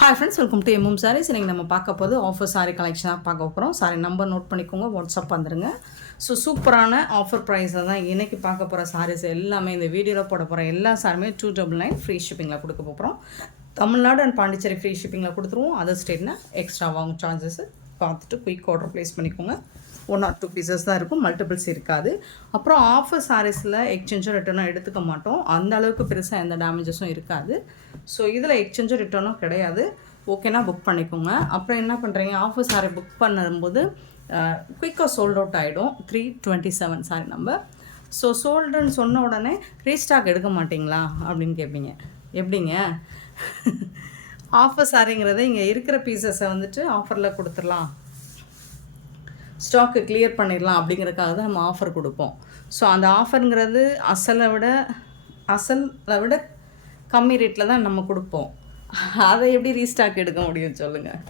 Hi friends, welcome to MM Sarees. இன்னைக்கு நம்ம பார்க்க போது ஆஃபர் சாரி கலெக்ஷனாக பார்க்க போகிறோம். சாரி நம்பர் நோட் பண்ணிக்கோங்க, வாட்ஸ்அப் வந்துடுங்க. ஸோ சூப்பரான ஆஃபர் ப்ரைஸில் தான் இன்றைக்கி பார்க்க போகிற சாரீஸ் எல்லாமே இந்த வீடியோவில் போட போகிற எல்லா சாரியுமே 299 ஃப்ரீ ஷிப்பிங்கில் கொடுக்க போகிறோம். தமிழ்நாடு அண்ட் பாண்டிச்சேரி ஃப்ரீ ஷிப்பிங்கில் கொடுத்துருவோம். அதர் ஸ்டேட்னா எக்ஸ்ட்ரா வாங்கும் சார்ஜஸ் பார்த்துட்டு குயிக் ஆர்டர் ப்ளேஸ் பண்ணிக்கோங்க. 1 or 2 பீசஸ் தான் இருக்கும், மல்டிபிள்ஸ் இருக்காது. அப்புறம் ஆஃபர் சாரீஸில் எக்ஸ்சேஞ்சோ ரிட்டர்னோ எடுத்துக்க மாட்டோம். அந்த அளவுக்கு பெருசாக எந்த டேமேஜஸும் இருக்காது. ஸோ இதில் எக்ஸ்சேஞ்சோ ரிட்டர்னும் கிடையாது. ஓகேனா புக் பண்ணிக்கோங்க. அப்புறம் என்ன பண்ணுறீங்க, ஆஃபர் சாரி புக் பண்ணும்போது குயிக்காக சோல்ட் அவுட் ஆகிடும். 327 சாரி நம்பர். ஸோ சோல்டுன்னு சொன்ன உடனே ரீஸ்டாக் எடுக்க மாட்டிங்களா அப்படின்னு கேட்பீங்க. எப்படிங்க, ஆஃபர் சாரிங்கிறத இங்கே இருக்கிற பீசஸை வந்துட்டு ஆஃபரில் கொடுத்துடலாம், ஸ்டாக்கு கிளியர் பண்ணிடலாம் அப்படிங்கிறதுக்காக தான் நம்ம ஆஃபர் கொடுப்போம். ஸோ அந்த ஆஃபருங்கிறது அசலை விட கம்மி ரேட்டில் தான் நம்ம கொடுப்போம். அதை எப்படி ரீஸ்டாக் எடுக்க முடியும் சொல்லுங்கள்,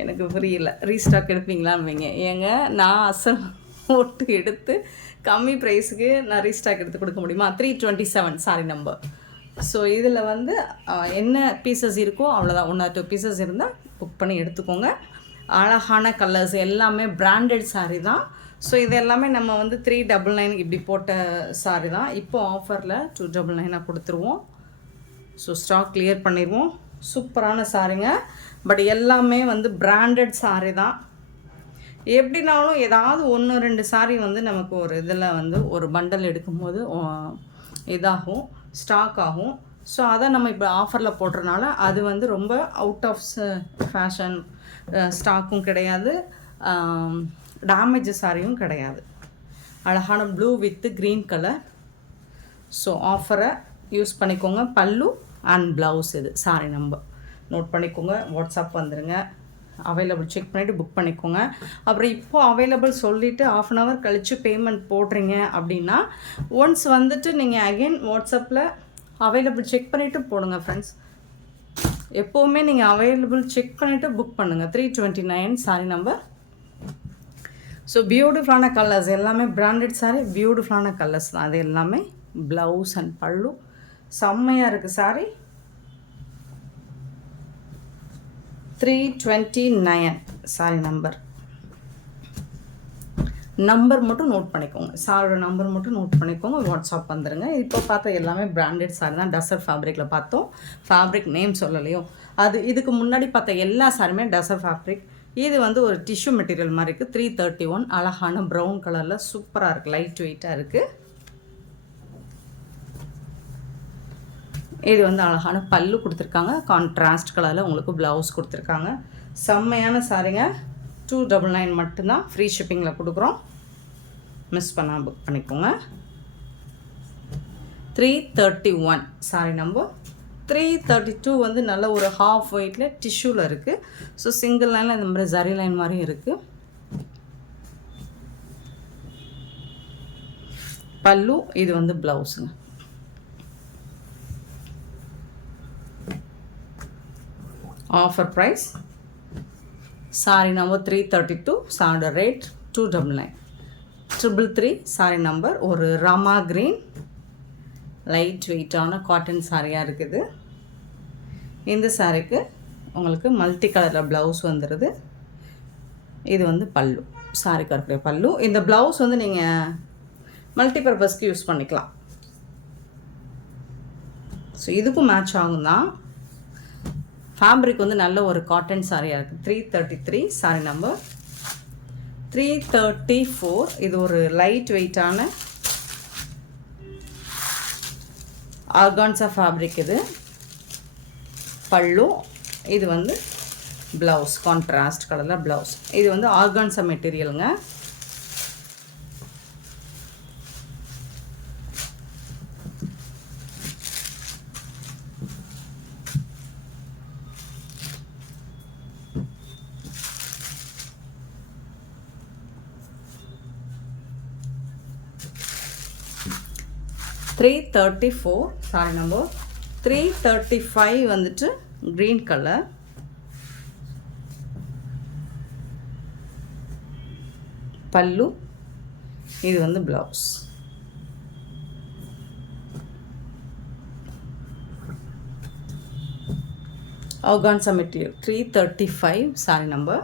எனக்கு புரியல. ரீஸ்டாக் எடுப்பீங்களான்னு வைங்க. ஏங்க, நான் அசல் போட்டு எடுத்து கம்மி ப்ரைஸுக்கு நான் ரீஸ்டாக் எடுத்து கொடுக்க முடியுமா? 327 சாரி நம்பர். ஸோ இதில் வந்து என்ன பீசஸ் இருக்கோ அவ்வளோதான். 1 or 2 பீசஸ் இருந்தால் புக் பண்ணி எடுத்துக்கோங்க. அழகான கலர்ஸ் எல்லாமே பிராண்டட் சாரீ தான். ஸோ இது எல்லாமே நம்ம வந்து 399 இப்படி போட்ட சாரீ தான். இப்போது ஆஃபரில் 299 கொடுத்துருவோம். ஸோ ஸ்டாக் கிளியர் பண்ணிடுவோம். சூப்பரான சாரீங்க, பட் எல்லாமே வந்து பிராண்டட் சாரீ தான். எப்படினாலும் ஏதாவது 1-2 சாரீ வந்து நமக்கு ஒரு இதில் வந்து ஒரு பண்டல் எடுக்கும்போது இதாகும், ஸ்டாக் ஆகும். ஸோ அதை நம்ம இப்போ ஆஃபரில் போடுறதுனால அது வந்து ரொம்ப அவுட் ஆஃப் ஃபேஷன், ஸ்டாக்கும் கிடையாது, டேமேஜ் சாரியும் கிடையாது. அழகான blue with green colour. So ஆஃபரை யூஸ் பண்ணிக்கோங்க. பல்லு அண்ட் ப்ளவுஸ் இது சாரி நம்பர் நோட் பண்ணிக்கோங்க, வாட்ஸ்அப் வந்துடுங்க. அவைலபிள் செக் பண்ணிவிட்டு புக் பண்ணிக்கோங்க. அப்புறம் இப்போது அவைலபிள் சொல்லிவிட்டு ½ hour கழித்து பேமெண்ட் போடுறீங்க அப்படின்னா ஒன்ஸ் வந்துட்டு நீங்கள் அகெயின் வாட்ஸ்அப்பில் அவைலபிள் செக் பண்ணிவிட்டு போடுங்க ஃப்ரெண்ட்ஸ். எப்போவுமே நீங்கள் அவைலபிள் செக் பண்ணிவிட்டு புக் பண்ணுங்கள். 329 சாரி நம்பர். ஸோ பியூட்டிஃபுல்லான கலர்ஸ் எல்லாமே பிராண்டட் சாரி, பியூட்டிஃபுல்லான கலர்ஸ் தான். அது எல்லாமே ப்ளவுஸ் அண்ட் பல்லு செம்மையாக இருக்குது சாரி. 329 sorry number. நம்பர் மட்டும் நோட் பண்ணிக்கோங்க, சாரோட நம்பர் மட்டும் நோட் பண்ணிக்கோங்க, வாட்ஸ்அப் வந்துடுங்க. இப்போ பார்த்த எல்லாமே பிராண்டட் சாரி தான். டசர் ஃபேப்ரிக்கில் பார்த்தோம், ஃபேப்ரிக் நேம் சொல்லலையும். அது இதுக்கு முன்னாடி பார்த்த எல்லா சாரியுமே டசர் ஃபேப்ரிக். இது வந்து ஒரு டிஷ்யூ மெட்டீரியல் மாதிரி இருக்குது. 331 அழகான ப்ரௌன் கலரில் சூப்பராக இருக்குது, லைட் வெயிட்டாக இருக்குது. இது வந்து அழகான பல்லு கொடுத்துருக்காங்க, கான்ட்ராஸ்ட் கலரில் உங்களுக்கு ப்ளவுஸ் கொடுத்துருக்காங்க. செம்மையான சாரிங்க. 299 மட்டும்தான் ஃப்ரீ ஷிப்பிங்கில் கொடுக்குறோம். மிஸ் பண்ணால் புக் பண்ணிக்கோங்க. 331 சாரி நம்பர். 332 வந்து நல்ல ஒரு ஹாஃப் ஒயிட்டில் டிஷ்யூவில் இருக்குது. ஸோ சிங்கிள் லைனில் இந்த மாதிரி ஜரி லைன் மாதிரியும் இருக்குது. பல்லு இது வந்து ப்ளவுஸுங்க. ஆஃபர் ப்ரைஸ் சாரி நம்பர் 332, சாரோட ரேட் 299. 333 sorry number. ஒரு ராமா கிரீன் லைட் வெயிட்டான காட்டன் சாரியாக இருக்குது. இந்த சாரிக்கு உங்களுக்கு மல்டி கலரில் ப்ளவுஸ் வந்துடுது. இது வந்து பல்லு, சாரிக்கு இருக்கிற பல்லு. இந்த ப்ளவுஸ் வந்து நீங்கள் மல்டி பர்பஸ்க்கு யூஸ் பண்ணிக்கலாம். ஸோ இதுக்கும் மேட்ச் ஆகும் தான். ஃபேப்ரிக் வந்து நல்ல ஒரு காட்டன் சாரியாக இருக்குது. 333 சாரி நம்பர். 334 இது ஒரு லைட் வெயிட்டான ஆர்கான்சா ஃபேப்ரிக். இது பல்லு, இது வந்து ப்ளவுஸ், கான்ட்ராஸ்ட் கலரில் ப்ளவுஸ். இது வந்து ஆர்கான்சா மெட்டீரியலுங்க. $334 sorry number. 335 வந்துட்டு க்ரீன் கலர். பல்லு, இது வந்து blouse. Organza material 335 saree number.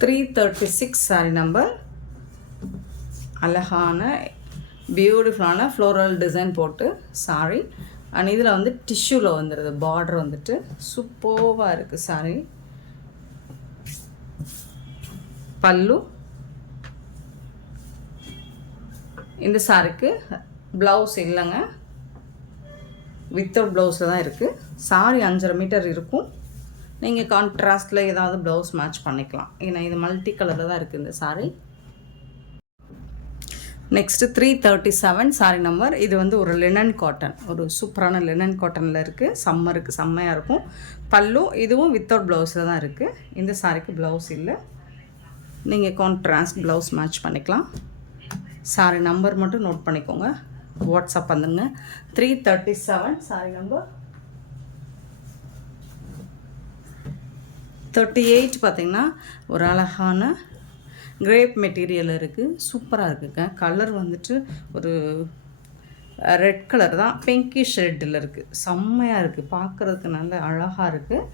$336 saree number. அழகான பியூட்டிஃபுல்லான ஃப்ளோரல் டிசைன் போட்டு saree. அண்ட் இதில் வந்து டிஷ்யூவில் வந்துடுது. பார்டர் வந்துட்டு சூப்பராக இருக்குது saree. பல்லு. இந்த சாரிக்கு ப்ளவுஸ் இல்லைங்க, வித்தவுட் ப்ளவுஸில் தான் இருக்குது. சாரி 5.5 மீட்டர் இருக்கும். நீங்கள் கான்ட்ராஸ்டில் ஏதாவது ப்ளவுஸ் மேட்ச் பண்ணிக்கலாம். ஏன்னா இது மல்டி கலரில் தான் இருக்குது இந்த சாரி. Next 337 sorry number. இது வந்து ஒரு லினன் காட்டன், ஒரு சூப்பரான லினன் காட்டனில் இருக்குது. சம்மருக்கு செம்மையாக இருக்கும். பல்லு இதுவும் வித்தவுட் ப்ளவுஸில் தான் இருக்குது. இந்த சாரிக்கு ப்ளவுஸ் இல்லை, நீங்கள் கான்ட்ராஸ்ட் ப்ளவுஸ் மேட்ச் பண்ணிக்கலாம். சாரி நம்பர் மட்டும் நோட் பண்ணிக்கோங்க, வாட்ஸ்அப் வந்துங்க. 337 சாரி நம்பர். 38 பார்த்திங்கன்னா ஒரு அழகான கிரேப் மெட்டீரியல் இருக்குது. சூப்பராக இருக்குங்க. கலர் வந்துட்டு ஒரு ரெட் கலர் தான், பிங்கிஷ் ரெட்டில் இருக்குது. செம்மையாக இருக்குது, பார்க்குறதுக்கு நல்ல அழகாக இருக்குது.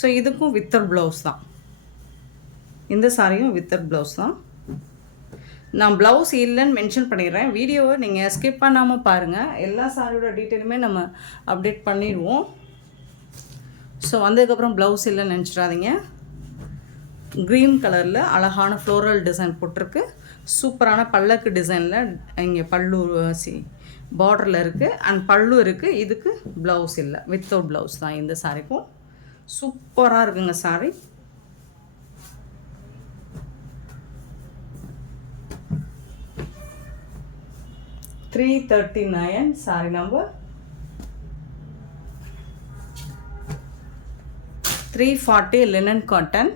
ஸோ இதுக்கும் வித்தவுட் ப்ளவுஸ் தான். இந்த சாரியும் வித்தவுட் ப்ளவுஸ் தான். நான் ப்ளவுஸ் இல்லைன்னு மென்ஷன் பண்ணிடுறேன். வீடியோவை நீங்கள் ஸ்கிப் பண்ணாமல் பாருங்கள். எல்லா சாரியோட டீட்டெயிலுமே நம்ம அப்டேட் பண்ணிடுவோம். ஸோ வந்ததுக்கப்புறம் ப்ளவுஸ் இல்லைன்னு நினச்சிடாதீங்க. க்ரீன் கலரில் அழகான ஃப்ளோரல் டிசைன் போட்டிருக்கு. சூப்பரான பல்லக்கு டிசைனில் இங்கே பல்லு பார்டரில் இருக்குது அண்ட் பல்லு இருக்குது. இதுக்கு ப்ளவுஸ் இல்லை, வித்தவுட் ப்ளவுஸ் தான் இந்த சாரிக்கும். சூப்பராக இருக்குங்க sorry. $339 sorry number. 340 linen cotton.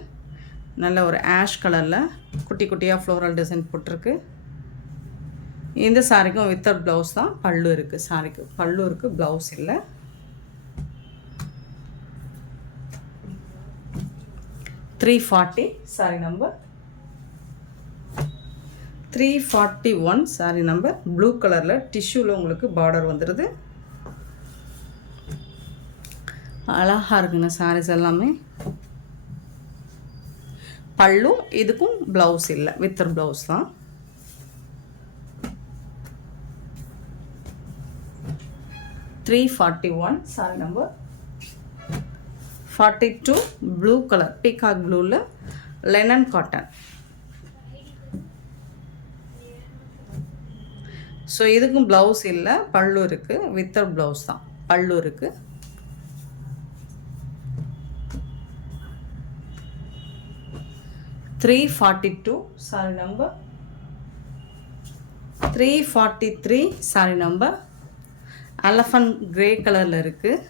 நல்ல ஒரு ஆஷ் கலரில் குட்டி குட்டியாக ஃப்ளோரல் டிசைன் போட்டிருக்கு. இந்த சாரிக்கும் வித்தவுட் ப்ளவுஸ் தான். பல்லு இருக்குது, சாரிக்கு பல்லு இருக்குது, ப்ளவுஸ் இல்லை. $340 sorry number. 341 sorry number. Blue கலரில் டிஷ்யூவில் உங்களுக்கு பார்டர் வந்துடுது. அழகாக இருக்குங்க சாரீஸ் எல்லாமே. பல்லு இதுக்கும் ப்ளவுஸ் இல்லை, வித்தவுட் ப்ளவுஸ் தான். 341 sorry number. 42 blue colour, peacock ப்ளூவில் லெனன் காட்டன். ஸோ இதுக்கும் ப்ளவுஸ் இல்லை, பல்லு இருக்குது, வித்தவுட் ப்ளவுஸ் தான். பல்லு இருக்குது. $342 sorry number. 343 sorry number. Elephant grey கலரில் இருக்குது.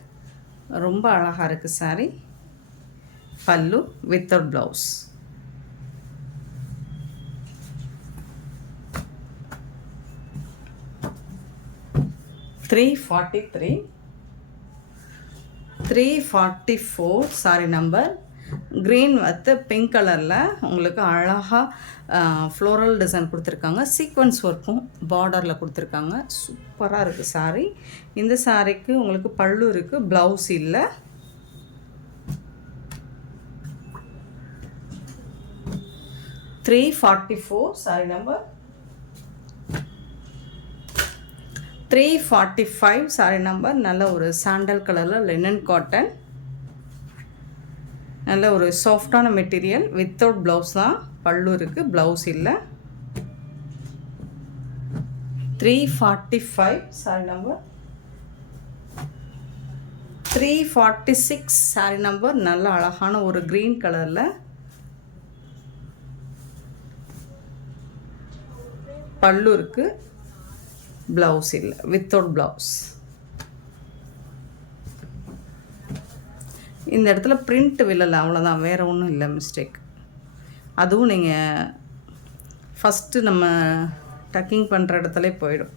ரொம்ப அழகாக இருக்குது சாரி. பல்லு without blouse. 343. 344 sorry number. Green with pink கலரில் உங்களுக்கு அழகாக ஃப்ளோரல் டிசைன் கொடுத்துருக்காங்க. சீக்வன்ஸ் ஒர்க்கும் பார்டரில் கொடுத்துருக்காங்க. சூப்பராக இருக்குது சாரி. இந்த சாரிக்கு உங்களுக்கு பல்லு இருக்குது, ப்ளவுஸ் இல்லை. $344 சாரி நம்பர். 345 sorry number. நல்ல ஒரு சாண்டல் கலரில் லினன் காட்டன். நல்ல ஒரு சாஃப்டான மெட்டீரியல், வித்தவுட் ப்ளவுஸ் தான். பல்லு இருக்குது, ப்ளவுஸ் இல்லை. 345 சாரி நம்பர். 346 sorry number. நல்ல அழகான ஒரு க்ரீன் கலரில் பல்லு இருக்குது, ப்ளவுஸ் இல்லை, வித்தவுட் ப்ளவுஸ். இந்த இடத்துல பிரிண்ட் விழலை, அவ்வளோதான், வேறு ஒன்றும் இல்லை, மிஸ்டேக். அதுவும் நீங்கள் ஃபஸ்ட்டு நம்ம டக்கிங் பண்ணுற இடத்துல போயிடும்,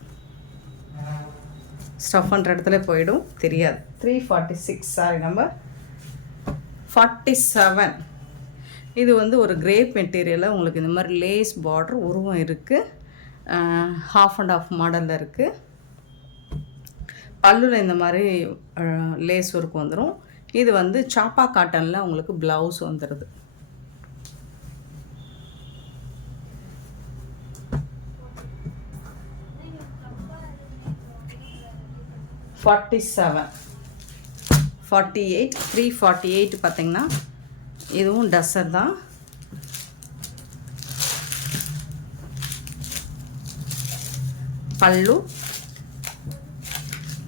ஸ்டஃப் பண்ணுற இடத்துல போயிடும், தெரியாது. 346 சாரி நம்பர். 47 இது வந்து ஒரு கிரேப் மெட்டீரியலில் உங்களுக்கு இந்த மாதிரி லேஸ் பார்டர் உருவம் இருக்குது. ½ மாடலில் இருக்குது. பல்லுல இந்த மாதிரி லேஸ் ஒர்க் வந்துடும். இது வந்து சாப்பா காட்டனில் உங்களுக்கு ப்ளவுஸ் வந்துடுது. $47, $48, $348 பார்த்தீங்கன்னா இதுவும் டஸ்ஸர் தான். பல்லு,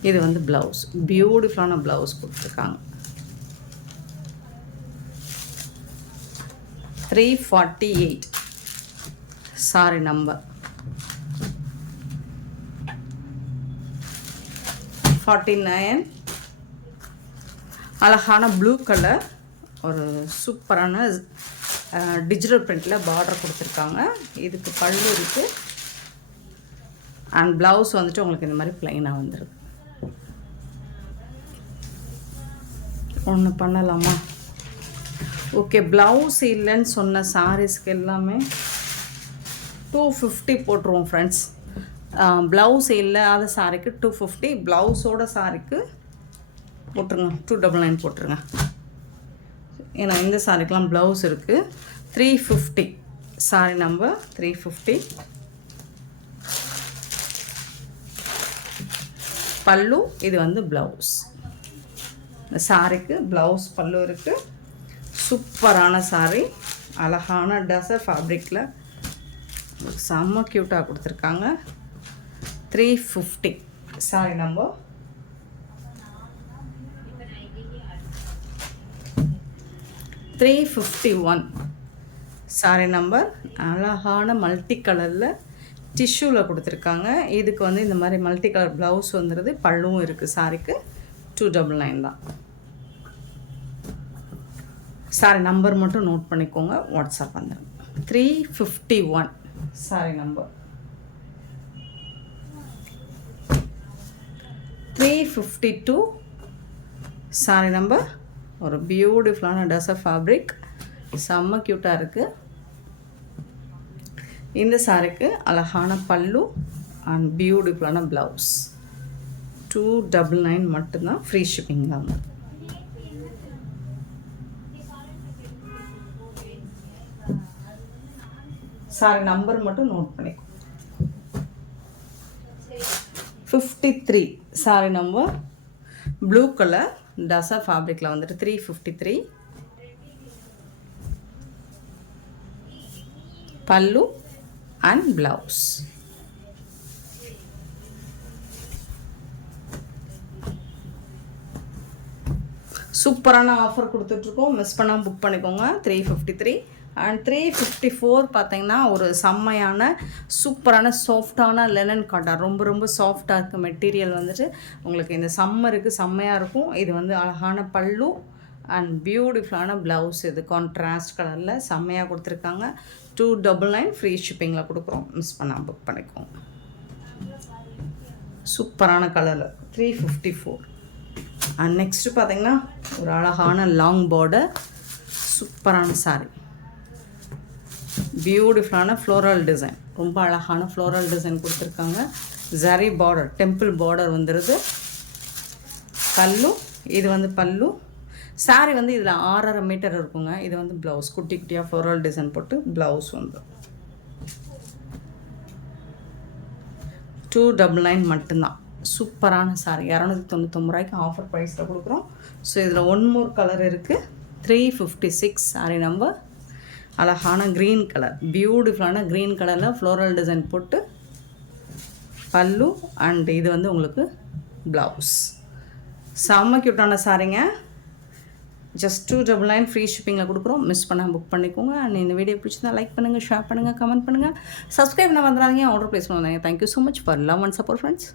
இது வந்து ப்ளவுஸ், பியூட்டிஃபுல்லான ப்ளவுஸ் கொடுத்துருக்காங்க. 348 சாரி நம்பர். 49 அழகான ப்ளூ கலர் ஒரு சூப்பரான டிஜிட்டல் பிரிண்டில் பார்டர் கொடுத்துருக்காங்க. இதுக்கு பல்லு இருக்குது அண்ட் ப்ளவுஸ் வந்துட்டு உங்களுக்கு இந்த மாதிரி ப்ளைனாக வந்துருக்கு. ஒன்று பண்ணலாமா? ஓகே, ப்ளவுஸ் இல்லைன்னு சொன்ன சாரீஸ்க்கு எல்லாமே 250 போட்டுருவோம் ஃப்ரெண்ட்ஸ். ப்ளவுஸ் இல்லாத சாரிக்கு 250, ப்ளவுஸோட சாரிக்கு போட்டுருங்க 299 போட்டுருங்க. ஏன்னா இந்த சாரிக்கெலாம் ப்ளவுஸ் இருக்குது. 350 சாரி நம்பர் 350. பல்லு, இது வந்து ப்ளவுஸ். இந்த சாரிக்கு ப்ளவுஸ் பல்லு இருக்குது. சூப்பரான சாரி, அழகான டசர் ஃபேப்ரிக்கில் செம்ம க்யூட்டாக கொடுத்துருக்காங்க. 350 சாரி நம்பர். $351 sorry number. அழகான மல்டி கலரில் டிஷ்யூவில் கொடுத்துருக்காங்க. இதுக்கு வந்து இந்த மாதிரி மல்டி கலர் ப்ளவுஸ் வந்துடுது, பல்லுவும் இருக்குது. சாரிக்கு 299 தான். சாரி நம்பர் மட்டும் நோட் பண்ணிக்கோங்க, வாட்ஸ்அப் வந்துடும். 351 சாரி நம்பர். 352 sorry number. ஒரு பியூட்டிஃபுல்லான டசர் ஃபேப்ரிக், செம்ம க்யூட்டாக இருக்குது. இந்த சாரிக்கு அழகான பல்லு அண்ட் பியூட்டிஃபுல்லான ப்ளவுஸ். 299 மட்டும்தான், ஃப்ரீ ஷிப்பிங் தான். சாரி நம்பர் மட்டும் நோட் பண்ணிக்கோ. 53 sari number. Blue colour tussar ஃபேப்ரிக்கில் வந்துட்டு 353. Pallu and blouse. சூப்பரான ஆஃபர் கொடுத்துட்ருக்கோம், மிஸ் பண்ணாமல் புக் பண்ணிக்கோங்க. 353 அண்ட் 354 பார்த்தீங்கன்னா ஒரு செம்மையான சூப்பரான சாஃப்டான லெனன் காட்டன். ரொம்ப ரொம்ப சாஃப்டாக இருக்குது மெட்டீரியல் வந்துட்டு. உங்களுக்கு இந்த சம்மருக்கு செம்மையாக இருக்கும். இது வந்து அழகான பல்லு அண்ட் பியூட்டிஃபுல்லான ப்ளவுஸ். இது கான்ட்ராஸ்ட் கலரில் செம்மையாக கொடுத்துருக்காங்க. 299 ஃப்ரீ ஷிப்பிங்கில் கொடுக்குறோம், மிஸ் பண்ணாமல் புக் பண்ணிக்கோங்க. சூப்பரான கலரில் 354. அண்ட் நெக்ஸ்ட்டு பார்த்தீங்கன்னா ஒரு அழகான லாங் பார்டர் சூப்பரான சாரி, பியூட்டிஃபுல்லான ஃப்ளோரல் டிசைன். ரொம்ப அழகான ஃப்ளோரல் டிசைன் கொடுத்துருக்காங்க. ஜரி பார்டர், டெம்பிள் பார்டர் வந்துடுது. பல்லு, இது வந்து பல்லு. சாரி வந்து இதில் 6.5 மீட்டர் இருக்குங்க. இது வந்து ப்ளவுஸ், குட்டி குட்டியாக ஃப்ளோரல் டிசைன் போட்டு ப்ளவுஸ் வந்து 299 மட்டும்தான். சூப்பரான சாரி, 299 ஆஃபர் ப்ரைஸில் கொடுக்குறோம். ஸோ இதில் ஒன் மோர் கலர் இருக்குது. 356 சாரி நம்பர். அழகான க்ரீன் கலர், பியூட்டிஃபுல்லான க்ரீன் கலரில் ஃப்ளோரல் டிசைன் போட்டு பல்லு அண்ட் இது வந்து உங்களுக்கு ப்ளவுஸ். செம்ம க்யூட்டான சாரிங்க. ஜஸ்ட் 299 ஃப்ரீ ஷிப்பிங்கில் கொடுக்குறோம், மிஸ் பண்ணால் புக் பண்ணிக்கோங்க. அண்ட் இந்த வீடியோ பிடிச்சிருந்தா லைக் பண்ணுங்கள், ஷேர் பண்ணுங்கள், கமெண்ட் பண்ணுங்கள், சப்ஸ்கிரைப் பண்ண வந்துடாதீங்க, ஆர்டர் ப்ளேஸ் பண்ணுவாங்க. Thank you so much for love and support friends.